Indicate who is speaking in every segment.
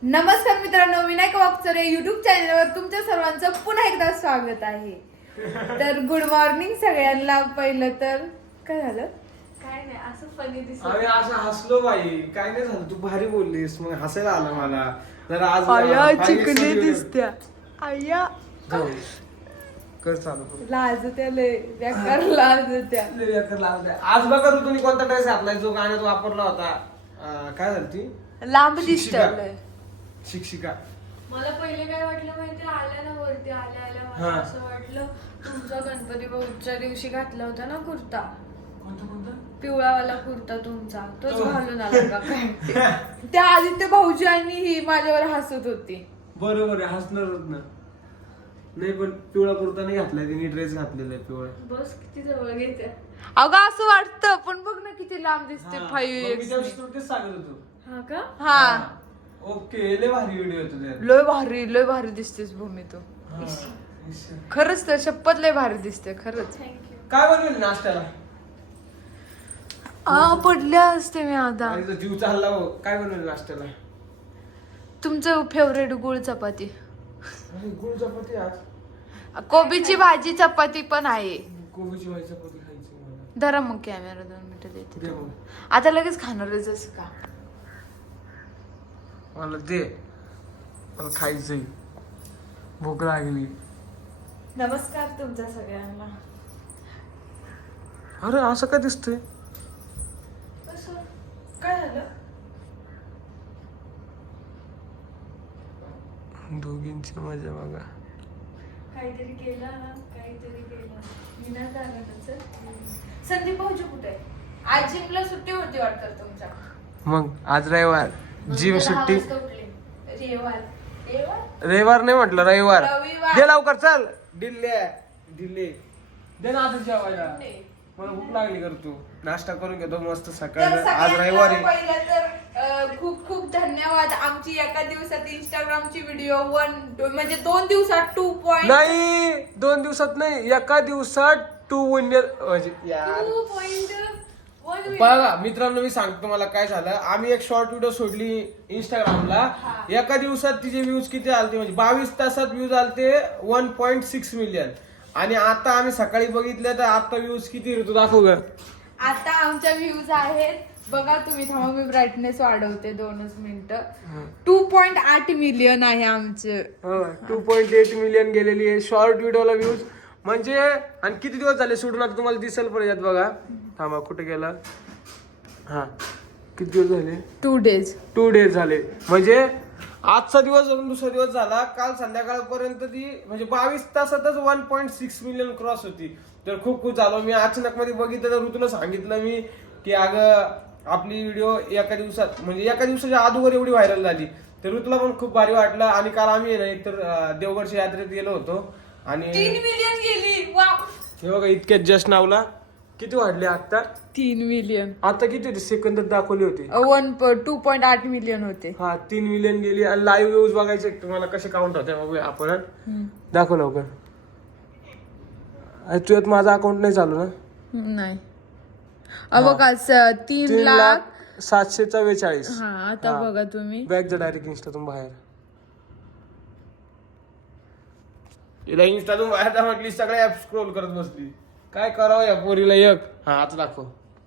Speaker 1: नमस्कार मित्रांनो, विनायक वाकचरे युट्यूब चॅनलवर तुमच्या सर्वांचं पुन्हा एकदा स्वागत आहे. तर गुड मॉर्निंग सगळ्यांना. पहिलं तर काय झालं?
Speaker 2: काय नाही, असं फनी दिसत.
Speaker 3: अरे असं हसलो बाई, काय नाही झालं, तू भारी बोललीस, मग हसायला आलं मला. जरा आज
Speaker 1: आया
Speaker 3: फार
Speaker 1: चिकली
Speaker 3: दिवसांनी
Speaker 1: दिसत्या. आया
Speaker 3: जाऊ. कर चालू कर.
Speaker 1: लाजत्या लय, बेकार लाजत्या.
Speaker 3: लय बेकार लाज आहे. आज बघा ऋतूनी कोणता ड्रेस घातलाय जो गाण्यात वापरला होता. काय झाली ती?
Speaker 1: लांब
Speaker 3: शिक्षिका.
Speaker 1: दिसतोय.
Speaker 3: शिक्षिका.
Speaker 2: मला पहिले काय वाटलं माहिती, आल्या ना वरती आल्या मला
Speaker 3: हा.
Speaker 2: असं वाटलं तुमचा गणपती भाऊच्या दिवशी घातला होता ना कुर्ता, पिवळावाला कुर्ता तुमचा, तोच घालून आला का काय?
Speaker 1: त्या आदित्य भाऊजी आणि ही माझ्यावर हसत होती.
Speaker 3: बरोबर आहे, हसणारच ना. नाही पण पिवळा कुर्ता नाही घातलाय तिने, ड्रेस घातलेला आहे पिवळा.
Speaker 2: बस किती जवळ घेते.
Speaker 1: अगं असं वाटतं, पण बघ ना किती लांब दिसते.
Speaker 3: हा, मग
Speaker 1: 5
Speaker 3: मी त्या दिवशी तुला तेच सांगत होतो.
Speaker 2: हा का?
Speaker 1: हा
Speaker 3: ओके, लय भारी व्हिडिओ होतो त्यात.
Speaker 1: लय भारी दिसतेस भूमी तू.
Speaker 3: हा.
Speaker 1: खरंच तर शपथ लय भारी दिसते खरंच.
Speaker 2: थँक्यू.
Speaker 3: काय बनवेल नाश्त्याला?
Speaker 1: पडल्या असते मी आता.
Speaker 3: आणि तो जीव चालला हो. काय बनवेल नाश्त्याला?
Speaker 1: तुमचं फेवरेट गुळ चपाती.
Speaker 3: अरे गुळ चपाती आज.
Speaker 1: कोबीची भाजी चपाती पण आहे.
Speaker 3: कोबीची भाजी चपाती खायची मला.
Speaker 1: धरा मग कॅमेरा 2 मिनिटं देते.
Speaker 3: दे मग.
Speaker 1: आता लगेच खाणारच असं का?
Speaker 3: मला दे, मला खायचंय, भूक लागली.
Speaker 1: नमस्कार तुमच्या सगळ्यांना.
Speaker 3: अरे असं काय दिसतंय?
Speaker 1: कसं काय झालं?
Speaker 3: दोघींची मजा बघा.
Speaker 1: काहीतरी केलं ना, काहीतरी केलं. विनाकारणच. संदीप भाऊजी कुठे आहे? आज जिमला सुट्टी होती वाटतं तुमच्या.
Speaker 3: मग आज रविवार, जिम
Speaker 1: 10
Speaker 3: सुट्टी.
Speaker 1: वाजता उठले. रविवार.
Speaker 3: रविवार नाही म्हटलं, रविवार.
Speaker 1: रविवार.
Speaker 3: दे लवकर, चल. दिल्ली दे ना आता जेवायला. मला भूक लागली, कर तू नाश्ता करून घेतो मस्त
Speaker 1: तर
Speaker 3: सकाळी. आज
Speaker 1: सगळ्यांना
Speaker 3: रविवार आहे.
Speaker 1: पहिलं तर खूप खूप धन्यवाद. आमची एका दिवसात इंस्टाग्रामची व्हिडिओ म्हणजे 2 दिवसात 2 पॉईंट
Speaker 3: नाही, 2 दिवसात नाही, एका दिवसात 2 म्हणजे यार.
Speaker 1: 2.1
Speaker 3: बघा मित्रांनो, मी सांगतो मला काय झालं. आम्ही एक शॉर्ट व्हिडिओ सोडली इंस्टाग्रामला. एका दिवसात तिचे व्ह्यूज किती आलते, म्हणजे 22 तासात व्ह्यूज आलते 1.6 मिलियन. आणि आता आम्ही सकाळी बघितलं तर आता व्ह्यूज किती ऋतू दाखव ग.
Speaker 1: आता आमच्या व्ह्यूज आहेत बघा तुम्ही. थांबा मी ब्राईटनेस वाढवते 2 मिनिटं. 2.8 मिलियन आहे आमचं.
Speaker 3: 2.8 मिलियन गेलेली आहे शॉर्ट व्हिडिओला व्ह्यूज. म्हणजे आणि किती दिवस झाले सोडून, आता तुम्हाला दिसेल पण यात बघा. थांबा, कुठे गेला? हा, किती दिवस झाले?
Speaker 1: 2 डेज.
Speaker 3: 2 डेज झाले. म्हणजे आजचा दिवस अजून दुसरा दिवस झाला. काल संध्याकाळपर्यंत ती म्हणजे 22 तासातच 1.6 मिलियन क्रॉस होती. तर खूप खूप झालो. मी अचानक मध्ये बघितलं तर ऋतूला सांगितलं मी की अगं आपली व्हिडिओ एका दिवसात म्हणजे एका दिवसाच्या अगोदर एवढी व्हायरल झाली. तर ऋतूला पण खूप भारी वाटलं. आणि काल आम्ही ना एकतर देवगडच्या यात्रेत गेलो होतो आणि
Speaker 1: 3 मिलियन गेली. वाव.
Speaker 3: हे बघा इतक्यात जस्ट नावला किती वाढले आता.
Speaker 1: 3 मिलियन.
Speaker 3: आता किती होते सेकंदात दाखवली होती.
Speaker 1: 2.8 मिलियन होते.
Speaker 3: हा, 3 मिलियन गेली. आणि लाईव्ह व्ह्यूज बघायचे तुम्हाला कसे काउंट होते बघूया आपण. दाखव लवकर. तुझ्यात माझा अकाउंट नाही चालू ना?
Speaker 1: नाही. बघा
Speaker 3: 3,07,44.
Speaker 1: हा आता बघा तुम्ही.
Speaker 3: बॅक जा डायरेक्ट इंस्टातून बाहेर. हिला इंस्टातून बाहेर जा म्हटली, सगळे ऍप स्क्रोल करत बसली. काय करावं या पोरीला एक. हा आता दाखव.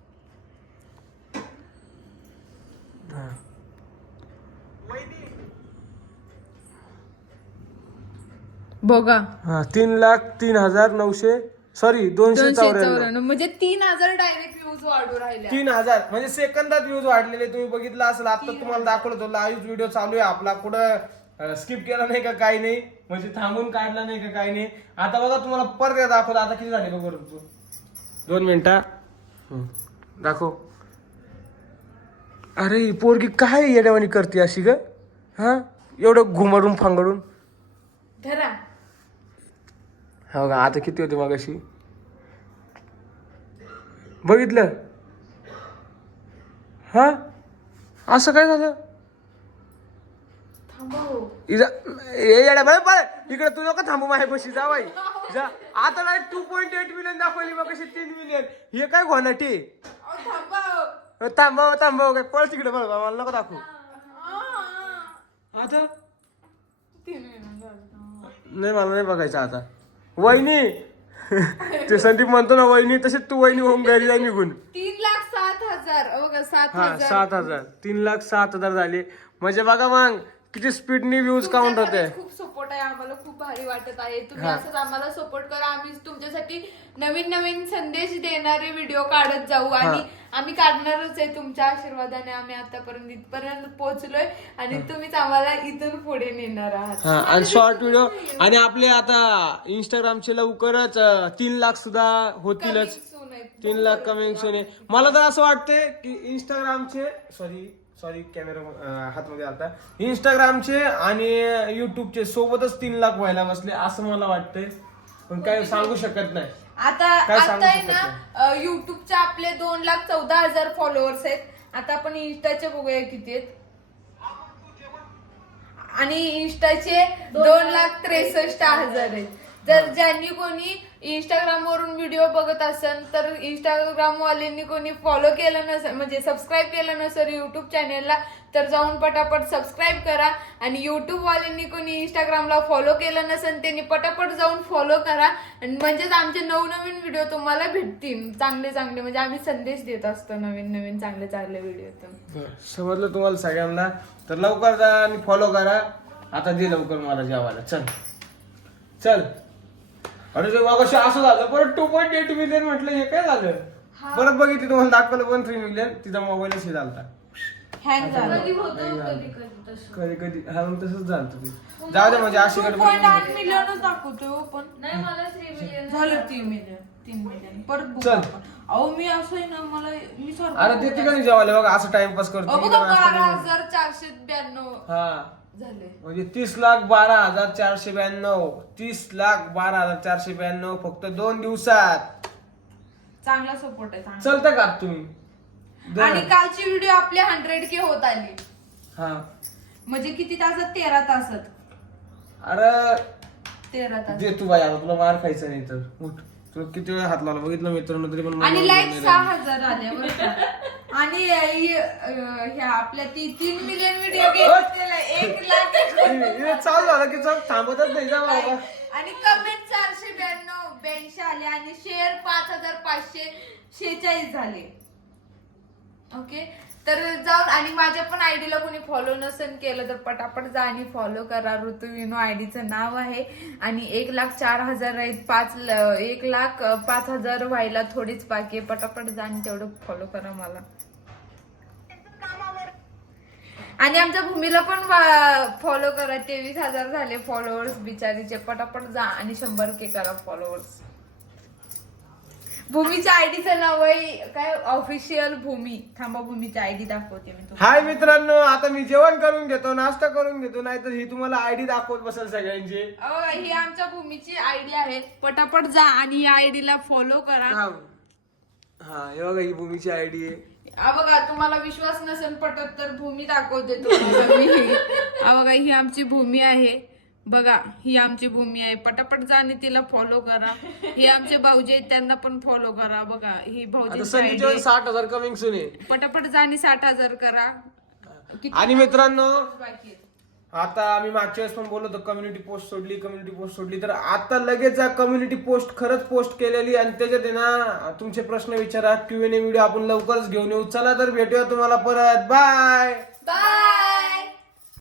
Speaker 1: बघा
Speaker 3: 3,03,900 सॉरी 294.
Speaker 1: म्हणजे 3,000 डायरेक्ट व्ह्यूज वाढू राहिले.
Speaker 3: 3,000 म्हणजे सेकंदात व्ह्यूज वाढलेले. तुम्ही बघितलं असेल. आता तुम्हाला दाखवलं होतं लाईव्ह व्हिडिओ चालू आहे आपला. कुठं स्किप केला नाही का काही नाही, म्हणजे थांबून काढला नाही का काही नाही. आता बघा तुम्हाला परत दाखवतो आता किती झाले बघ तू. 2 मिनिटं दाखव. अरे ही पोरगी काय येड्यावानी करते अशी ग. हा, एवढं घुमडून फांगडून.
Speaker 1: धरा.
Speaker 3: हा बघा आता किती होते मगाशी बघितलं. हा, असं काय झालं? इकडे तू नको थांबू माझ्यापाशी. जा बाई जा. आता नाही 2.8 मिलियन दाखवली मग कशी 3 मिलियन. हे काय घोनाटी. थांबव काय पळ तिकडे. बघ मला नको दाखवू. आता
Speaker 1: 3 महिने झाले.
Speaker 3: नाही मला नाही बघायचं आता. वहिनी ते संदीप म्हणतो ना वहिनी, तसेच तू वहिनी होऊन घरी जाय निघून.
Speaker 1: 3,07,000 बघा,
Speaker 3: हा
Speaker 1: 7,000.
Speaker 3: 7,000 3,07,000 झाले. म्हणजे बघा मग किती स्पीडनी व्ह्यूज काउंट
Speaker 1: तुमचा
Speaker 3: होते.
Speaker 1: खरंच खूप सपोर्ट आहे आम्हाला, खूप भारी वाटत आहे. तुम्ही
Speaker 3: हा.
Speaker 1: असंच आम्हाला सपोर्ट करा. आम्ही तुमच्यासाठी नवीन नवीन संदेश देणारे व्हिडिओ काढत जाऊ आणि आम्ही काढणारच आहे. तुमच्या आशीर्वादाने आम्ही आतापर्यंत इथपर्यंत पोहोचलोय आणि तुम्हीच आम्हाला इथून पुढे नेणार आहात.
Speaker 3: हा आणि शॉर्ट व्हिडिओ आणि आपले आता इंस्टाग्रामचे लवकरच 3 लाख सुद्धा होतीलच. 3 लाख कमिंग सून आहे. मला तर असं वाटतंय की इंस्टाग्रामचे सॉरी कॅमेरा हातमध्ये आता, इंस्टाग्रामचे आणि युट्यूबचे सोबतच 3 लाख व्हायला बसले असं मला वाटतंय, पण काही सांगू शकत नाही.
Speaker 1: आता
Speaker 3: काय सांगू
Speaker 1: आहे
Speaker 3: शकत
Speaker 1: ना, युट्यूबचे आपले 2,14,000 फॉलोअर्स आहेत. आता आपण इंस्टाचे बघूया किती आहेत. आणि इंस्टाचे 2,63,000 आहेत. जर ज्यांनी कोणी इंस्टाग्राम वरून व्हिडिओ बघत असेल तर इंस्टाग्राम वाल्यांनी कोणी फॉलो केलं नसेल, म्हणजे सबस्क्राईब केलं नसेल युट्यूब चॅनेलला, तर जाऊन पटापट सबस्क्राईब करा. आणि युट्यूब वाल्यांनी कोणी इंस्टाग्रामला फॉलो केलं नसेल त्यांनी पटापट जाऊन फॉलो करा. आणि म्हणजेच आमचे नवनवीन व्हिडिओ तुम्हाला भेटतील चांगले चांगले. म्हणजे आम्ही संदेश देत असतो नवीन नवीन चांगले चांगले व्हिडिओ.
Speaker 3: समजलं तुम्हाला सगळ्यांना? तर लवकर जा आणि फॉलो करा. आता दे लवकर मला जेवायला. चल. अरे ते मग असं झालं, परत 2.8 मिलियन म्हटलं, हे काय झालं? परत बघितली तुम्हाला दाखवलं पण 3 मिलियन. तिचा मोबाईलच हे झालता,
Speaker 1: हँग झालं.
Speaker 2: कधी होतं कधी तसं.
Speaker 3: कधी हा मग तसंच झालं ते. जाऊ दे म्हणजे अशी
Speaker 1: 2.8 मिलियनच दाखवतो पण
Speaker 2: नाही मला 3 मिलियन
Speaker 1: झालं 3 मिलियन परत बघू
Speaker 3: चल.
Speaker 1: आपण. अहो मी असं आहे ना, मी सारखं
Speaker 3: अरे ते ठिकाणी जेवायला बघा, असं टाइमपास करतो.
Speaker 1: अहो बघा 12,492
Speaker 3: हा
Speaker 1: झाले.
Speaker 3: म्हणजे 30,12,492 30,12,492 फक्त 2 दिवसात.
Speaker 1: चांगला सपोर्ट आहे, चांगला.
Speaker 3: चलता का तुम्ही?
Speaker 1: आणि कालची व्हिडिओ आपले 100K होत आली.
Speaker 3: हा
Speaker 1: म्हणजे किती तासात? 13 तासात.
Speaker 3: अरे
Speaker 1: 13 तास.
Speaker 3: दे तू बाई, आता तुला मार खायचा नाही तर उठ. तुला किती वेळ हात लावला बघितलं मित्रांनो, तरी पण
Speaker 1: आणि लाईक 6,000 आल्या बरं का. आणि ह्या आपल्या 3 मिलियन व्हिडिओ गेले 1 लाख.
Speaker 3: चालू झालं की चल थांबतच नाही जा बाबा.
Speaker 1: आणि कमेंट 482 आले आणि शेअर 5,546 झाले. ओके, तर जाऊन आणि माझ्या पण आयडीला कोणी फॉलो नसेल केलं तर पटापट जा आणि फॉलो करा. ऋतुविनो आयडीचं नाव आहे. आणि 1,04,000 आहेत. 1,05,000 व्हायला थोडीच बाकी आहे. पटापट जा आणि तेवढं फॉलो करा मला. आणि आमच्या भूमीला पण फॉलो करा. 23,000 झाले फॉलोअर्स बिचारीचे. पटापट जा आणि 100K करा फॉलोअर्स. भूमीच्या आयडीचं नाव आहे काय? ऑफिशियल भूमी. थांबा, भूमीची आयडी दाखवते मी तुम्हाला.
Speaker 3: हाय मित्रांनो, आता मी जेवण करून घेतो, नाश्ता करून घेतो, नाहीतर ही तुम्हाला आयडी दाखवत बसेल सगळ्यांची.
Speaker 1: ही आमच्या भूमीची आयडी आहे. पटापट जा आणि या आयडीला फॉलो करा.
Speaker 3: हा हे बघा, ही भूमीची आयडी आहे.
Speaker 1: बघा, तुम्हाला विश्वास नसेल पटत तर भूमी दाखवते तुम्हाला मी. बघा, ही आमची भूमी आहे. बघा, ही आमची भूमी आहे. पटापट जा आणि तिला फॉलो करा. ही आमचे भाऊजी आहेत, त्यांना पण फॉलो करा. बघा, ही भाऊजी
Speaker 3: 60,000 कमिंग सून आहे.
Speaker 1: पटापट जा आणि 60,000 करा.
Speaker 3: आणि मित्रांनो,
Speaker 1: बाकी आहेत.
Speaker 3: आता आम्ही मागच्या वेळेस पण बोललो होतो कम्युनिटी पोस्ट सोडली, तर आता लगेच कम्युनिटी पोस्ट खरंच पोस्ट केलेली. आणि त्याच्यात आहे ना, तुमचे प्रश्न विचारा, Q&A व्हिडिओ आपण लवकरच घेऊन येऊ. चला तर भेटूया तुम्हाला परत. बाय.